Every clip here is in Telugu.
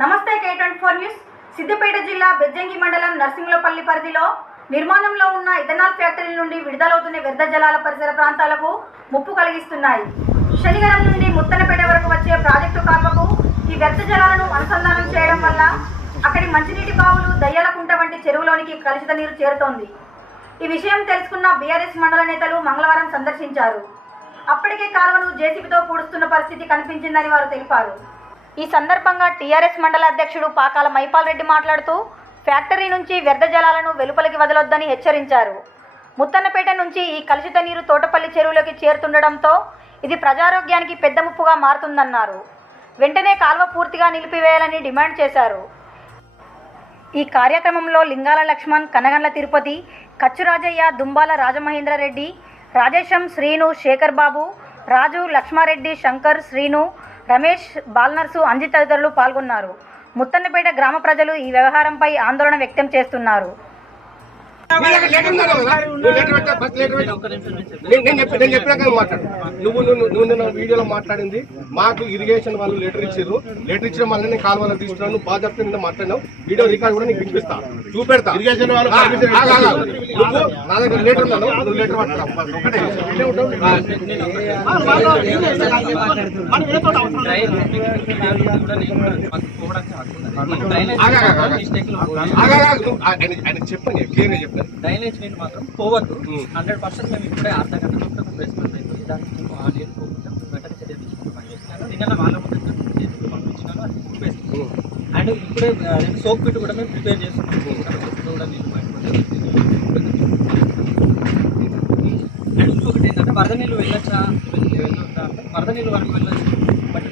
నమస్తే K twenty four news. Siddipet జిల్లా బెజ్జంగి మండలం నర్సింగ్లపల్లి పరిధిలో నిర్మాణంలో ఉన్న ఇథనాల్ ఫ్యాక్టరీ నుండి విడుదలవుతున్న వ్యర్థ జలాల పరిసర ప్రాంతాలకు ముప్పు కలిగిస్తున్నాయి. శనిగరం నుండి ముత్తనపేట వరకు వచ్చే ప్రాజెక్టు కాపకు ఈ వ్యర్థ జలాలను అనుసంధానం చేయడం వల్ల అక్కడి మంచినీటి బావులు దయ్యాలకుంట వంటి చెరువులోనికి కలుషిత నీరు చేరుతోంది. ఈ విషయం తెలుసుకున్న బీఆర్ఎస్ మండల నేతలు మంగళవారం సందర్శించారు. అప్పటికే కాలువను జేసీబీతో పూడుస్తున్న పరిస్థితి కనిపించిందని వారు తెలిపారు. ఈ సందర్భంగా టీఆర్ఎస్ మండల అధ్యక్షుడు పాకాల మైపాల్ రెడ్డి మాట్లాడుతూ ఫ్యాక్టరీ నుంచి వ్యర్థ జలాలను వెలుపలికి వదలొద్దని హెచ్చరించారు. ముత్తన్నపేట నుంచి ఈ కలుషిత నీరు తోటపల్లి చెరువులోకి చేరుతుండడంతో ఇది ప్రజారోగ్యానికి పెద్ద ముప్పుగా మారుతుందన్నారు. వెంటనే కాల్వ పూర్తిగా నిలిపివేయాలని డిమాండ్ చేశారు. ఈ కార్యక్రమంలో లింగాల లక్ష్మణ్ కనగండ్ల తిరుపతి కచ్చురాజయ్య దుంబాల రాజమహేంద్రరెడ్డి రాజేశం శ్రీను శేఖర్ బాబు రాజు లక్ష్మారెడ్డి శంకర్ శ్రీను రమేష్ బాల్నర్సు అంజి తదితరులు పాల్గొన్నారు. ముత్తన్నపేట గ్రామ ప్రజలు ఈ వ్యవహారంపై ఆందోళన వ్యక్తం చేస్తున్నారు. నేను నేను చెప్పి నేను చెప్పినాక మాట్లాడు. నువ్వు నువ్వు నువ్వు నిన్న వీడియోలో మాట్లాడింది మాకు ఇరిగేషన్ వాళ్ళు లెటర్ ఇచ్చారు లెటర్ ఇచ్చిన వల్ల నేను కాలువలో తీసుకున్నాను నువ్వు బాగా చెప్తే నిన్న మాట్లాడినావు. వీడియో రికార్డ్ కూడా నీకు వినిపిస్తా. చూపెడతా. ఇరిగేషన్ వాళ్ళు నువ్వు నా దగ్గర లెటర్ ఉన్నాను. నువ్వు లెటర్ ఆయన చెప్పండి డ్రైనేజ్ నీళ్ళు మాత్రం పోవద్దు. హండ్రెడ్ పర్సెంట్ మేము ఇప్పుడే అర్ధ గంట లోపల రెస్పాన్స్ అయిపోయి దానికి మేము ఆ నీళ్ళు పోకుండా వెంటనే చర్య తీసుకుంటాం చేసినాను నిన్న వాళ్ళ ముందు చేసి పంపించినాను అది చూపేస్తాను అండ్ ఇప్పుడే నేను సోప్ పిట్ కూడా మేము ప్రిపేర్ చేస్తున్నాం కూడా నీళ్ళు. అండ్ ఇంకొకటి ఏంటంటే వరద నీళ్ళు వెళ్ళొచ్చా? వెళ్ళ- వెళ్ళొద్దా అంటే వరద నీళ్ళు వరకు వెళ్ళొచ్చు.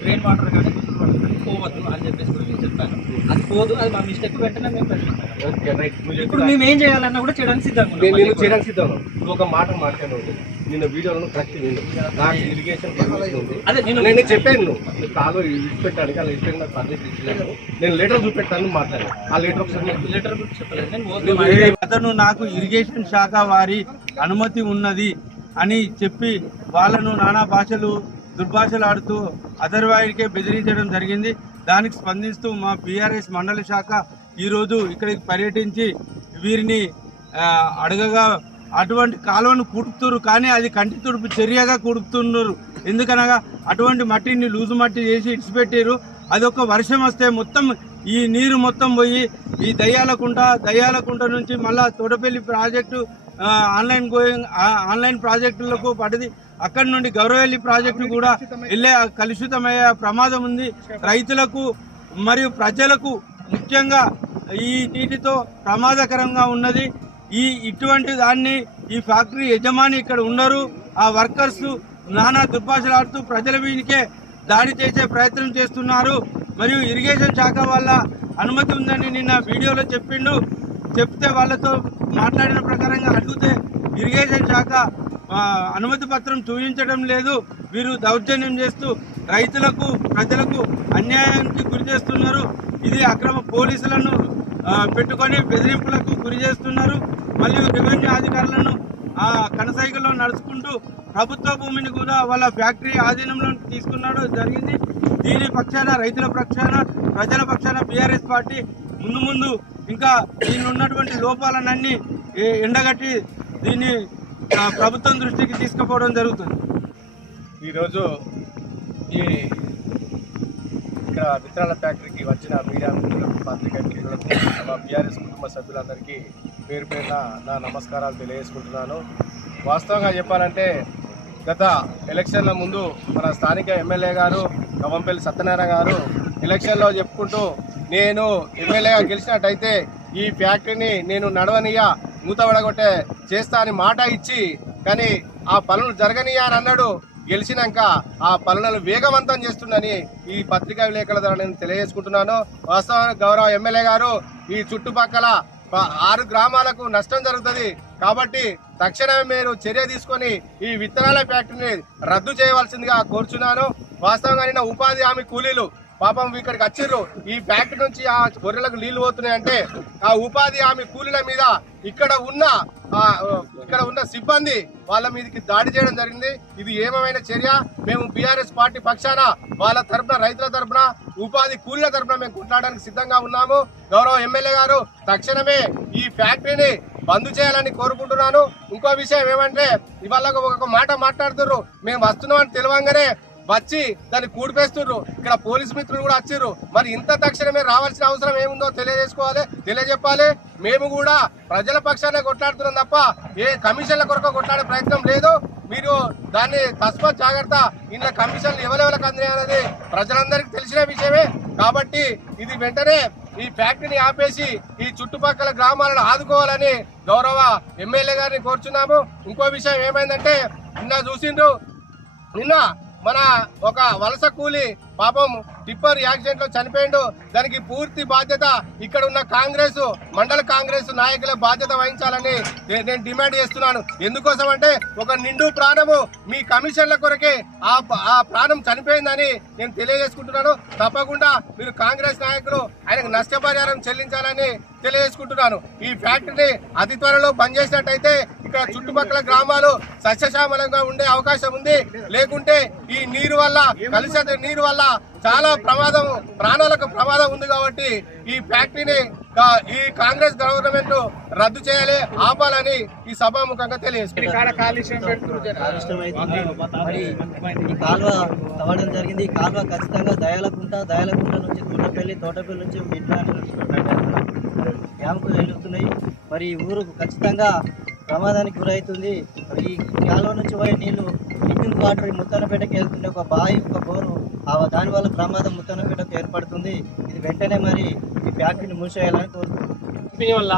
డ్రైన్ వాటర్ కానీ గుంటూరు వాటర్ కానీ పోవద్దు అని చెప్పేసి కూడా నేను చెప్పాను. అది పోదు అది మా మిస్టేక్ వెంటనే మేము ప్రశ్నిస్తాం. Okay right. నువ్వు ఇప్పుడు. మేము ఏం చేయాలన్నా కూడా చేయడానికి సిద్ధంగా. నేను నేను చేయడానికి సిద్ధం నువ్వు ఒక మాట మాట్లాడినావు నిన్న వీడియోలను కరెక్ట్ విను నాకు ఇరిగేషన్ పర్మిషన్ ఉంది. అదే నేను నేను చెప్పాను నువ్వు. నీ కాలు విడిచిపెట్టానికి ఆ లెటర్ నాకు పర్మిషన్ ఇచ్చలేదు నేను లెటర్ చూపెట్టాను మాట్లాడాను. ఆ లెటర్ ఒకసారి లెటర్ గురించి చెప్పలేదు. నేను ఓకే నువ్వు మాట- ఏ- అతను నాకు ఇరిగేషన్ శాఖ వారి అనుమతి ఉన్నది అని చెప్పి వాళ్ళను నానా భాషలు దుర్భాషలు ఆడుతూ అదర్వాయిడ్కే బెదిరించడం జరిగింది. దానికి స్పందిస్తూ మా బీఆర్ఎస్ మండల శాఖ ఈరోజు ఇక్కడికి పర్యటించి వీరిని అడగగా అటువంటి కాలువను కుడుపుతున్నారు కానీ అది కంటి తుడుపు చర్యగా కుడుపుతున్నారు ఎందుకనగా అటువంటి మట్టిని లూజు మట్టి చేసి ఇడిచిపెట్టారు. అదొక వర్షం వస్తే మొత్తం ఈ నీరు మొత్తం పోయి ఈ దయ్యాలకుంట దయ్యాలకుంట నుంచి మళ్ళా తోటపల్లి ప్రాజెక్టు ఆన్లైన్ గోయింగ్ ఆ, ఆన్లైన్ ప్రాజెక్టులకు పడింది. అక్కడి నుండి గౌరవెల్లి ప్రాజెక్టును కూడా వెళ్ళే కలుషితమయ్యే ప్రమాదం ఉంది. రైతులకు మరియు ప్రజలకు ముఖ్యంగా ఈ నీటితో ప్రమాదకరంగా ఉన్నది. ఈ ఇటువంటి దాన్ని ఈ ఫ్యాక్టరీ యజమాని ఇక్కడ ఉండరు. ఆ వర్కర్స్ నానా దుర్భాషలాడుతూ ప్రజల వీనికే దాడి చేసే ప్రయత్నం చేస్తున్నారు. మరియు ఇరిగేషన్ శాఖ వల్ల అనుమతి ఉందని నిన్న వీడియోలో చెప్పిండు. చెప్తే వాళ్ళతో మాట్లాడిన ప్రకారంగా అడిగితే ఇరిగేషన్ శాఖ అనుమతి పత్రం చూపించడం లేదు. వీరు దౌర్జన్యం చేస్తూ రైతులకు ప్రజలకు అన్యాయానికి గురి చేస్తున్నారు. ఇది అక్రమ పోలీసులను పెట్టుకొని బెదిరింపులకు గురి చేస్తున్నారు. మరియు రెవెన్యూ అధికారులను ఆ కనసైకల్లో నడుచుకుంటూ ప్రభుత్వ భూమిని కూడా వాళ్ళ ఫ్యాక్టరీ ఆధీనంలో తీసుకున్నాడు. జరిగింది. దీని పక్షాన రైతుల పక్షాన ప్రజల పక్షాన బీఆర్ఎస్ పార్టీ ముందు ముందు ఇంకా దీని ఉన్నటువంటి లోపాలన్నీ ఎండగట్టి దీన్ని ప్రభుత్వం దృష్టికి తీసుకుపోవడం జరుగుతుంది. ఈరోజు ఈ ఇక్కడ విత్తనాల ఫ్యాక్టరీకి వచ్చిన మీడియా మిత్రులకు పత్రికా మిత్రులకు మా బీఆర్ఎస్ కుటుంబ సభ్యులందరికీ పేరు పేరున నా నమస్కారాలు తెలియజేసుకుంటున్నాను. వాస్తవంగా చెప్పాలంటే గత ఎలక్షన్ల ముందు మన స్థానిక ఎమ్మెల్యే గారు గవంపల్లి సత్యనారాయణ గారు ఎలక్షన్లో చెప్పుకుంటూ నేను ఎమ్మెల్యేగా గెలిచినట్టయితే ఈ ఫ్యాక్టరీని నేను నడవనియా మూతబడగొట్టే చేస్తా అని మాట ఇచ్చి కానీ ఆ పనులు జరగనియా అన్నాడు. గెలిచినాక ఆ పనులను వేగవంతం చేస్తుందని ఈ పత్రికా విలేకరుల ద్వారా నేను తెలియజేసుకుంటున్నాను. వాస్తవానికి గౌరవ ఎమ్మెల్యే గారు ఈ చుట్టుపక్కల ఆరు గ్రామాలకు నష్టం జరుగుతుంది. కాబట్టి తక్షణమే మీరు చర్య తీసుకొని ఈ విత్తనాల ఫ్యాక్టరీని రద్దు చేయవలసిందిగా కోరుచున్నాను. వాస్తవంగా నిన్న ఉపాధి హామీ కూలీలు పాపం ఇక్కడికి వచ్చిర్రు. ఈ ఫ్యాక్టరీ నుంచి ఆ గొర్రెలకు నీళ్ళు పోతున్నాయంటే ఆ ఉపాధి హామీ కూలీల మీద ఇక్కడ ఉన్న ఇక్కడ ఉన్న సిబ్బంది వాళ్ళ మీదకి దాడి చేయడం జరిగింది. ఇది ఏమైనా చర్య? మేము బీఆర్ఎస్ పార్టీ పక్షాన వాళ్ళ తరపున రైతుల తరఫున ఉపాధి కూలీల తరపున మేము కొట్లాడడానికి సిద్ధంగా ఉన్నాము. గౌరవ ఎమ్మెల్యే గారు తక్షణమే ఈ ఫ్యాక్టరీని బంద్ చేయాలని కోరుకుంటున్నాను. ఇంకో విషయం ఏమంటే ఇవాళ ఒక మాట మాట్లాడుతుర్రు. మేము వస్తున్నామని తెలియంగానే వచ్చి దాన్ని కూడిపేస్తుర్రు ఇక్కడ పోలీస్ మిత్రులు కూడా వచ్చిర్రు. మరి ఇంత తక్షణమే రావాల్సిన అవసరం ఏముందో తెలియజేసుకోవాలి తెలియజెప్పాలి. మేము కూడా ప్రజల పక్షానే కొట్లాడుతున్నాం తప్ప ఏ కమిషన్ల కొరకు కొట్లాడే ప్రయత్నం లేదు. మీరు దాన్ని తస్మత్ జాగ్రత్త. ఇంట్లో కమిషన్లు ఎవరెవరికి అందినాయి అనేది ప్రజలందరికీ తెలిసిన విషయమే. కాబట్టి ఇది వెంటనే ఈ ఫ్యాక్టరీని ఆపేసి ఈ చుట్టుపక్కల గ్రామాలను ఆదుకోవాలని గౌరవ ఎమ్మెల్యే గారిని కోరుచున్నాము. ఇంకో విషయం ఏమైందంటే నిన్న చూసిండ్రు నిన్న మన ఒక వలస కూలి పాపం టిప్పర్ యాక్సిడెంట్లో చనిపోయిండు. దానికి పూర్తి బాధ్యత ఇక్కడ ఉన్న కాంగ్రెస్ మండల కాంగ్రెస్ నాయకుల బాధ్యత వహించాలని నేను డిమాండ్ చేస్తున్నాను. ఎందుకోసం అంటే ఒక నిండు ప్రాణము మీ కమిషన్ల కొరకే ఆ ఆ ప్రాణం చనిపోయిందని నేను తెలియజేసుకుంటున్నాను. తప్పకుండా మీరు కాంగ్రెస్ నాయకులు ఆయనకు నష్టపరిహారం చెల్లించాలని తెలియజేసుకుంటున్నాను. ఈ ఫ్యాక్టరీని అతి త్వరలో బంద్ చేసినట్టయితే ఇక్కడ చుట్టుపక్కల గ్రామాలు సస్యశ్యామలంగా ఉండే అవకాశం ఉంది. లేకుంటే ఈ నీరు వల్ల కలుషిత నీరు వల్ల చాలా ప్రమాదం ప్రాణాలకు ప్రమాదం ఉంది కాబట్టి ఈ ఫ్యాక్టరీని ఈ కాంగ్రెస్ గవర్నమెంట్ రద్దు చేయాలి ఆపాలని ఈ సభాముఖంగా తవ్వడం జరిగింది. కాలువ ఖచ్చితంగా దయాలకుంట దయాలకుంట నుంచి తోటపల్లి తోటపల్లి నుంచి డ్యామ్కు వెళ్తున్నాయి మరి ఊరు ఖచ్చితంగా ప్రమాదానికి గురవుతుంది మరి ఈ కాలువ నుంచి పోయే నీళ్ళు డ్రింకింగ్ వాటర్ ఈ ముత్తనపేటకి వెళ్తుండే ఒక బావి ఒక బోరు ఆ దానివల్ల ప్రమాదం ముత్తనపేటకు ఏర్పడుతుంది. ఇది వెంటనే మరి ఈ ఫ్యాక్టరీని మూసేయాలని కోరుతుంది వల్ల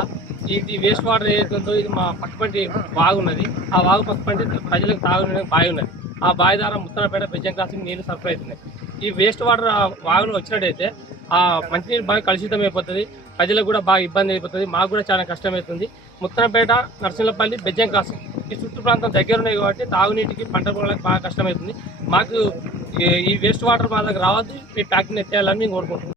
ఇది వేస్ట్ వాటర్ ఏదైతుందో ఇది మా పక్కపంటి బాగున్నది ఆ వాగు పక్కపంటి ప్రజలకు తాగునే బావి ఉన్నది ఆ బావి ద్వారా ముత్తనపేట బెజ్జం క్రాసింగ్ నీళ్ళు సరఫరా అవుతున్నాయి. ఈ వేస్ట్ వాటర్ ఆ వాగులో వచ్చినట్టయితే ఆ మంచినీరు బాగా కలుషితం అయిపోతుంది. ప్రజలకు కూడా బాగా ఇబ్బంది అయిపోతుంది. మాకు కూడా చాలా కష్టం అవుతుంది ముత్తనపేట నర్సింహపల్లి బెజ్జం కాసు ఈ చుట్టూ ప్రాంతం దగ్గర ఉన్నాయి కాబట్టి తాగునీటికి పంట పొలాలకు బాగా కష్టమవుతుంది మాకు ఈ- వేస్ట్ వాటర్ మా దగ్గర రావద్దు. ఈ ప్యాకింగ్ ఎత్తేయాలని మేము కోరుకుంటున్నాం.